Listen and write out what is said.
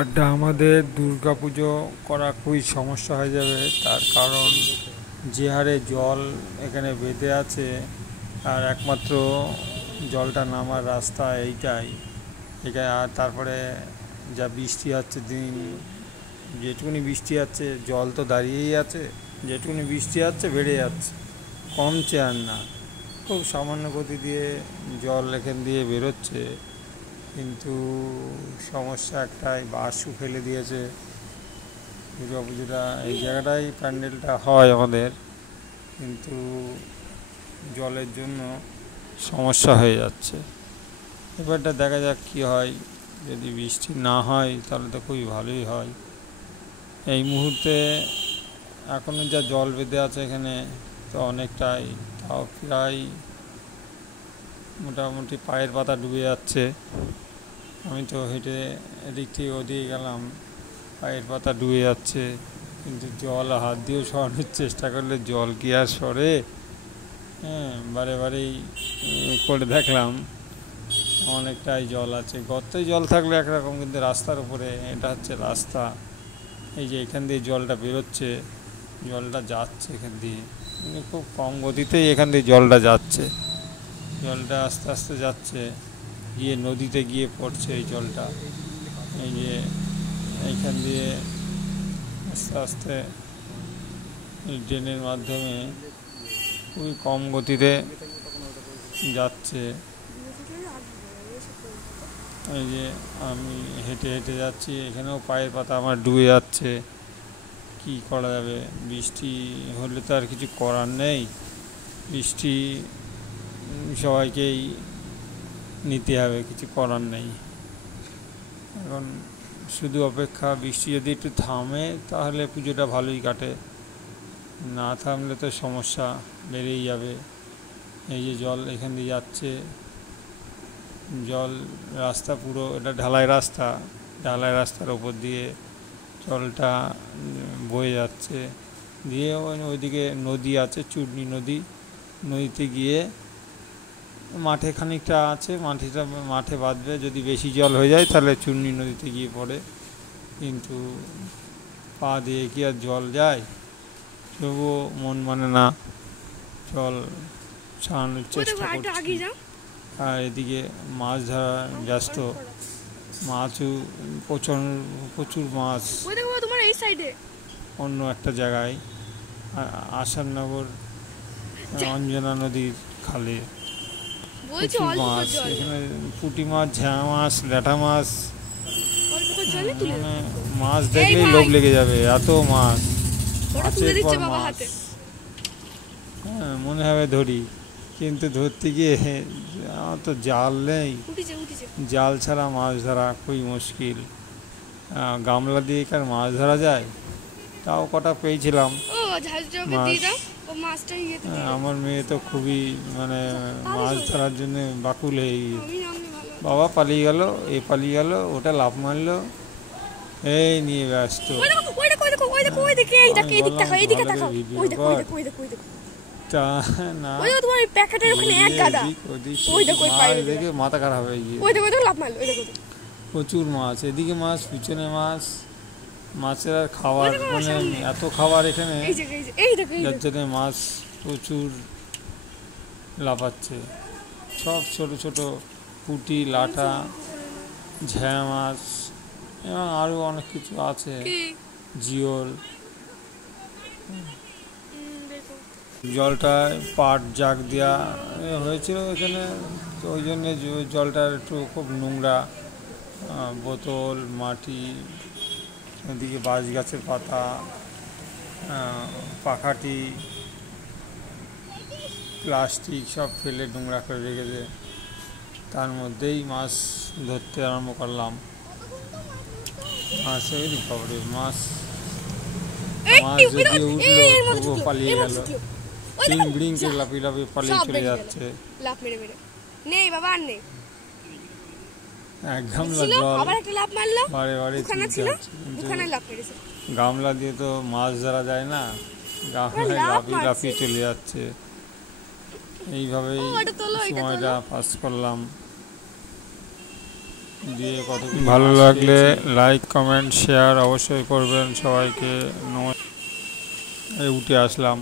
এবারটা আমাদের দুর্গাপুজো করা খুবই সমস্যা হয়ে যাবে, তার কারণ যে হারে জল এখানে বেঁধে আছে আর একমাত্র জলটা নামার রাস্তা এইটাই। এখানে আর তারপরে যা বৃষ্টি হচ্ছে, দিন যেটুকুনি বৃষ্টি হচ্ছে জল তো দাঁড়িয়েই আছে, যেটুকুনি বৃষ্টি হচ্ছে বেড়ে যাচ্ছে, কমছে আর না। খুব সামান্য গতি দিয়ে জল এখান দিয়ে বেরোচ্ছে, কিন্তু সমস্যা একটাই, বাঁশও ফেলে দিয়েছে। দুর্গা পুজোটা এই জায়গাটাই প্যান্ডেলটা হয় আমাদের, কিন্তু জলের জন্য সমস্যা হয়ে যাচ্ছে। এবারটা দেখা যাক কী হয়। যদি বৃষ্টি না হয় তাহলে তো খুবই ভালোই হয়। এই মুহূর্তে এখনও যা জল বেঁধে আছে এখানে, তো অনেকটাই, তাও প্রায় মোটামুটি পায়ের পাতা ডুবে যাচ্ছে। আমি তো হেঁটে এদিক থেকে ওদিকে গেলাম, পায়ের পাতা ডুবে যাচ্ছে, কিন্তু জল হাত দিয়েও সরানোর চেষ্টা করলে জল কি আর সরে? হ্যাঁ, বারে বারেই করে দেখলাম, অনেকটাই জল আছে। গর্তে জল থাকলে একরকম, কিন্তু রাস্তার উপরে, এটা হচ্ছে রাস্তা, এই যে এখান দিয়ে জলটা বেরোচ্ছে, জলটা যাচ্ছে এখান দিয়ে, মানে খুব কম গতিতেই এখান দিয়ে জলটা যাচ্ছে। জলটা আস্তে আস্তে যাচ্ছে, গিয়ে নদীতে গিয়ে পড়ছে এই জলটা। এই যে এইখান দিয়ে আস্তে আস্তে এই ড্রেনের মাধ্যমে খুবই কম গতিতে যাচ্ছে। এই যে আমি হেঁটে হেঁটে যাচ্ছি, এখানেও পায়ের পাতা আমার ডুবে যাচ্ছে। কি করা যাবে? বৃষ্টি হলে তো আর কিছু করার নেই, বৃষ্টি সবাইকেই নিতে হবে, কিছু করার নেই। এখন শুধু অপেক্ষা, বৃষ্টি যদি একটু থামে তাহলে পুজোটা ভালোই কাটে, না থামলে তো সমস্যা বেড়েই যাবে। এই যে জল এখান দিয়ে যাচ্ছে, জল রাস্তা পুরো, এটা ঢালাই রাস্তা, ঢালাই রাস্তার ওপর দিয়ে জলটা বয়ে যাচ্ছে, দিয়ে ওইদিকে নদী আছে, চূর্ণী নদী, নদীতে গিয়ে মাঠে খানিকটা আছে, মাঠে বাঁধবে। যদি বেশি জল হয়ে যায় তাহলে চূর্ণী নদীতে গিয়ে পড়ে, কিন্তু পা দিয়ে কি আর জল যায়? তবুও মন মানে না, জল ছাড়ানোর চেষ্টা করছি। আর এদিকে মাছ ধরা ব্যস্ত, মাছও প্রচুর মাছ অন্য একটা জায়গায়, আসাননগর অঞ্জনা নদীর খালে প্রচুর মাছ। এখানে পুঁটি মাছ, ঝাঁ মাছ, ল্যাঠা মাছ, মানে মাছ দেখলেই লোভ লেগে যাবে, এত মাছ, মাছের পর মাছ। হ্যাঁ, মনে হবে ধরি, কিন্তু ধরতে গিয়ে আমার তো জাল নেই, জাল ছাড়া মাছ ধরা খুবই মুশকিল। গামলা দিয়ে কার মাছ ধরা যায়? তাও কটা পেয়েছিলাম মাছ। আমার মেয়ে তো খুবই, মানে মাছ ধরার জন্য বাকুল হয়ে গিয়েছে। বাবা পালিয়ে গেল, এ পালিয়ে গেল, ওটা লাফ মারলো, এই নিয়ে ব্যস্ত। মাথা খারাপ হয়ে গিয়ে, প্রচুর মাছ, এদিকে মাছ, পিছনে মাছ, মাছের আর খাবার, মানে এত খাবার এখানে, যার জন্য মাছ প্রচুর লাফাচ্ছে। সব ছোট ছোট পুঁটি, লাটা, ঝ্যাঁ মাছ, এবং আরও অনেক কিছু আছে, জিওল। জলটায় পাট জাগ দেওয়া হয়েছিল এখানে, তো ওই জন্যে জলটা একটু খুব নোংরা, বোতল, মাটি, এদিকে বাঁশ গাছের পাতা, পাখাটি, প্লাস্টিক সব ফেলে নোংরা করে রেখেছে। তার মধ্যেই মাছ ধরতে আরম্ভ করলাম। মাছ খবরে মাছ যদিও উঠলো তবুও পালিয়ে গেল, টিং বিড়িং করে লাফিয়ে লাফিয়ে পালিয়ে চলে যাচ্ছে। এক গামলা জল বারে বারে তুলতে হচ্ছে, কিন্তু গামলা দিয়ে তো মাছ ধরা যায় না, গামলায় লাফিয়ে লাফিয়ে চলে যাচ্ছে। এইভাবেই সময়টা পাস করলাম। দিয়ে কত ভালো লাগলে লাইক কমেন্ট শেয়ার অবশ্যই করবেন সবাইকে। উঠে আসলাম।